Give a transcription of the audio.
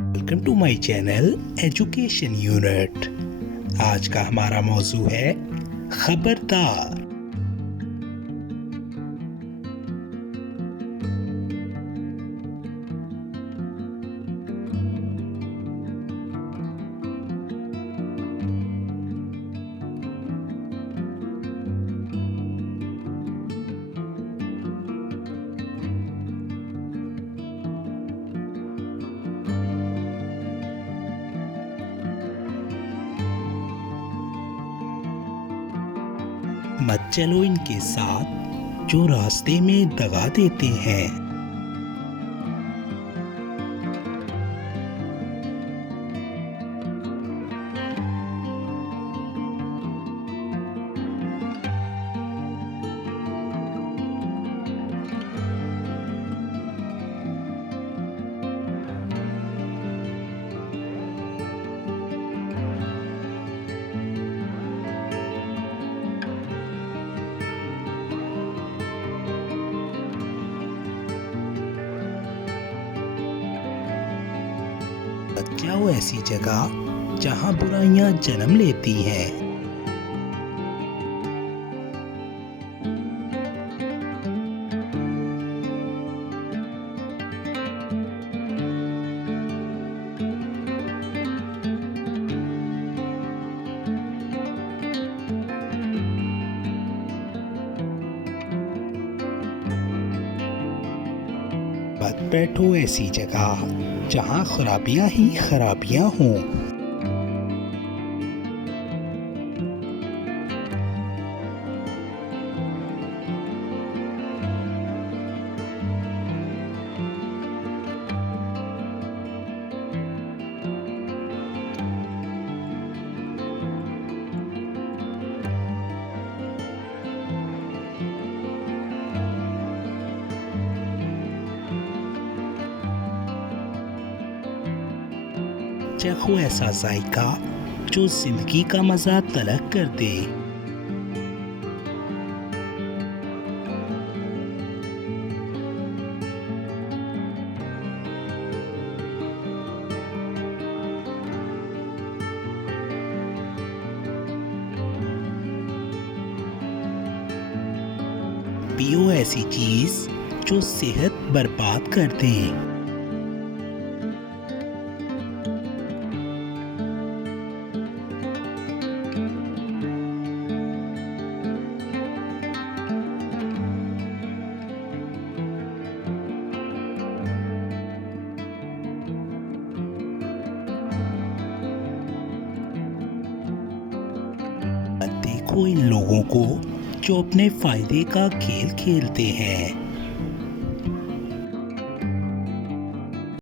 Welcome to my channel education unit. आज का हमारा मौजू है खबरदार। मत चलो इनके साथ जो रास्ते में दगा देते हैं। मत जाओ ऐसी जगह जहां बुराइयां जन्म लेती हैं। मत बैठो ऐसी जगह जहां खराबियां ही खराबियां हों। चखो ऐसा जायका जो जिंदगी का मजा तलक कर दे। पियो ऐसी चीज जो सेहत बर्बाद कर दे। देखो इन लोगों को जो अपने फायदे का खेल खेलते हैं।